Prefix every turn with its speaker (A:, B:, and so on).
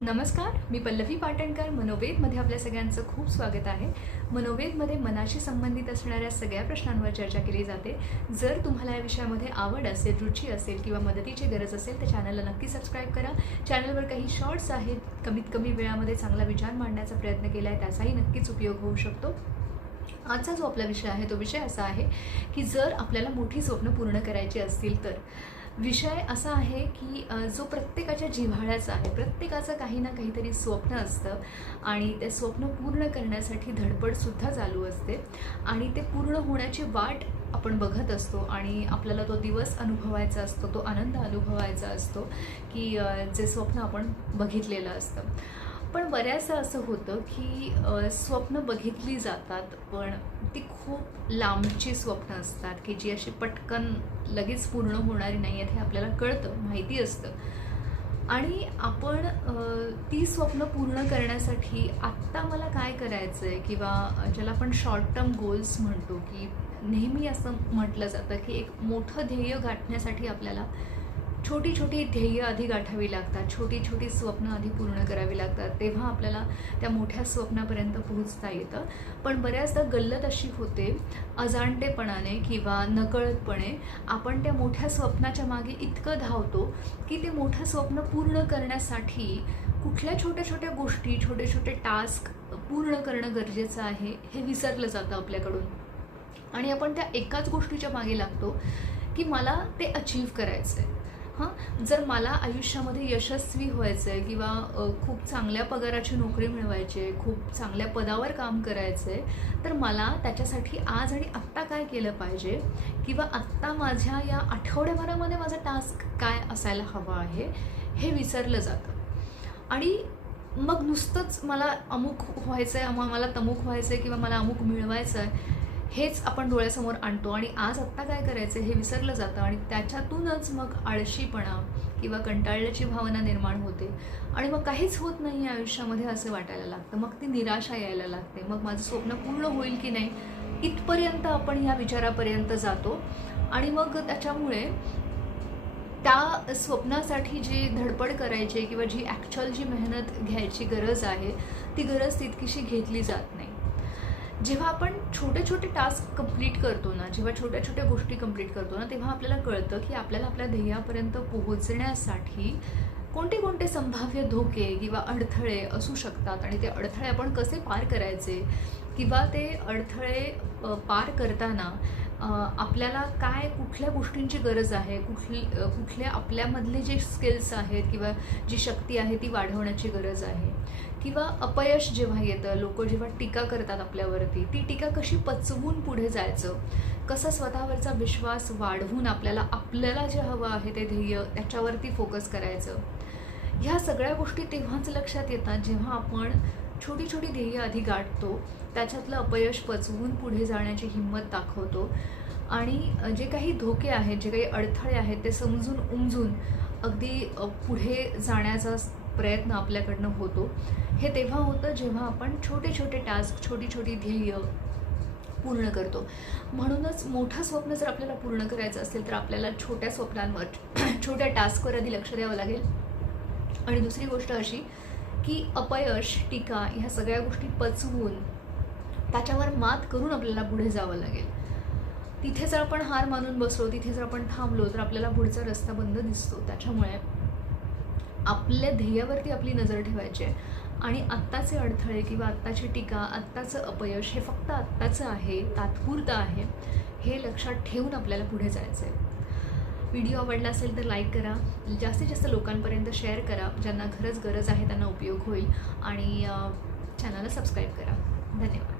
A: नमस्कार मी पल्लवी पाटणकर मनोवेदमध्ये आपल्या सगळ्यांचं खूप स्वागत आहे. मनोवेदमध्ये मनाशी संबंधित असणाऱ्या सगळ्या प्रश्नांवर चर्चा केली जाते. जर तुम्हाला या विषयामध्ये आवड असेल रुची असेल किंवा मदतीची गरज असेल तर चॅनलला नक्की सबस्क्राईब करा. चॅनलवर काही शॉर्ट्स आहेत कमीत कमी वेळामध्ये चांगला विचार मांडण्याचा प्रयत्न केला आहे त्याचाही नक्कीच उपयोग होऊ शकतो. आजचा जो आपला विषय आहे तो विषय असा आहे की जर आपल्याला मोठी स्वप्न पूर्ण करायची असतील तर. विषय असा आहे की जो प्रत्येकाच्या जिव्हाळ्याचा आहे प्रत्येकाचं काही ना काहीतरी स्वप्न असतं आणि ते स्वप्न पूर्ण करण्यासाठी धडपडसुद्धा चालू असते आणि ते पूर्ण होण्याची वाट आपण बघत असतो आणि आपल्याला तो दिवस अनुभवायचा असतो तो आनंद अनुभवायचा असतो की जे स्वप्न आपण बघितलेलं असतं. पण बऱ्याचदा असं होतं की स्वप्न बघितली जातात पण ती खूप लांबची स्वप्न असतात की जी अशी पटकन लगेच पूर्ण होणारी नाही आहेत हे आपल्याला कळतं माहिती असतं. आणि आपण ती स्वप्न पूर्ण करण्यासाठी आत्ता मला काय करायचं आहे किंवा ज्याला आपण शॉर्ट टर्म गोल्स म्हणतो की नेहमी असं म्हटलं जातं की एक मोठं ध्येय गाठण्यासाठी आपल्याला छोटी छोटी ध्येय आधी गाठावी लागतात. छोटी छोटी स्वप्न आधी पूर्ण करावी लागतात. तेव्हा आपल्याला त्या मोठ्या स्वप्नापर्यंत पोहोचता येतं. पण बऱ्याचदा गल्लत अशी होते अजाणतेपणाने किंवा नकळतपणे आपण त्या मोठ्या स्वप्नाच्या मागे इतकं धावतो की ते मोठं स्वप्न पूर्ण करण्यासाठी कुठल्या छोट्या छोट्या गोष्टी छोटे छोटे टास्क पूर्ण करणं गरजेचं आहे हे विसरलं जातं आपल्याकडून. आणि आपण त्या एकाच गोष्टीच्या मागे लागतो की मला ते अचीव करायचं आहे हां जर मला आयुष्यामध्ये यशस्वी व्हायचं आहे किंवा खूप चांगल्या पगाराची नोकरी मिळवायची आहे खूप चांगल्या पदावर काम करायचं आहे तर मला त्याच्यासाठी आज आणि आत्ता काय केलं पाहिजे? किंवा आत्ता माझ्या या आठवड्याभरामध्ये माझा टास्क काय असायला हवा आहे? हे विसरलं जातं. आणि मग नुसतंच मला अमुक व्हायचं आहे मला तमुक व्हायचं आहे किंवा मला अमुक मिळवायचं आहे हेच आपण डोळ्यासमोर आणतो आणि आज आत्ता काय करायचं हे विसरलं जातं आणि त्याच्यातूनच मग आळशीपणा किंवा कंटाळल्याची भावना निर्माण होते. आणि मग काहीच होत नाही आयुष्यामध्ये असं वाटायला लागतं. मग ती निराशा यायला लागते. मग माझं स्वप्न पूर्ण होईल की नाही इथपर्यंत आपण ह्या विचारापर्यंत जातो. आणि मग त्याच्यामुळे त्या स्वप्नासाठी जी धडपड करायची किंवा जी ॲक्च्युअल जी मेहनत घ्यायची गरज आहे ती गरज तितकीशी घेतली जात नाही. जेव्हा आपण छोटे छोटे टास्क कंप्लीट करतो ना जेव्हा छोट्या छोट्या गोष्टी कंप्लीट करतो ना तेव्हा आपल्याला कळतं की आपल्याला आपल्या ध्येयापर्यंत पोहोचण्यासाठी कोणते कोणते संभाव्य धोके किंवा अडथळे असू शकतात आणि ते अडथळे आपण कसे पार करायचे किंवा ते अडथळे पार करताना आपल्याला काय कुठल्या गोष्टींची गरज आहे कुठली कुठल्या आपल्यामधले जे स्किल्स आहेत किंवा जी शक्ती आहे ती वाढवण्याची गरज आहे. किंवा अपयश जेव्हा येतं लोक जेव्हा टीका करतात आपल्यावरती ती टीका कशी पचवून पुढे जायचं? कसं स्वतःवरचा विश्वास वाढवून आपल्याला आपल्याला जे हवं आहे ते ध्येय त्याच्यावरती फोकस करायचं? ह्या सगळ्या गोष्टी तेव्हाच लक्षात येतात जेव्हा आपण छोटी छोटी ध्येय आधी गाठतो त्याच्यातलं अपयश पचवून पुढे जाण्याची हिंमत दाखवतो. आणि जे काही धोके आहेत जे काही अडथळे आहेत ते समजून उमजून अगदी पुढे जाण्याचा प्रयत्न आपल्याकडनं होतो. हे तेव्हा होतं जेव्हा आपण छोटे छोटे टास्क छोटी छोटी ध्येय पूर्ण करतो. म्हणूनच मोठं स्वप्न जर आपल्याला पूर्ण करायचं असेल तर आपल्याला छोट्या स्वप्नांवर छोट्या टास्कवर आधी लक्ष द्यावं लागेल. आणि दुसरी गोष्ट अशी की अपयश टीका ह्या सगळ्या गोष्टी पचवून त्याच्यावर मात करून आपल्याला पुढे जावं लागेल. तिथे जर आपण हार मानून बसलो तिथे जर आपण थांबलो तर आपल्याला पुढचा रस्ता बंद दिसतो. त्याच्यामुळे आपल्या ध्येयावरती आपली नजर ठेवायची आहे. आणि आत्ताचे अडथळे किंवा आत्ताची टीका आत्ताचं अपयश हे फक्त आत्ताचं आहे तात्पुरतं आहे हे लक्षात ठेवून आपल्याला पुढे जायचं आहे व्हिडिओ आवडला असेल तर लाईक करा जास्तीत जास्त लोकांपर्यंत शेअर करा ज्यांना खरंच गरज आहे त्यांना उपयोग होईल. आणि चॅनलला सबस्क्राईब करा. धन्यवाद.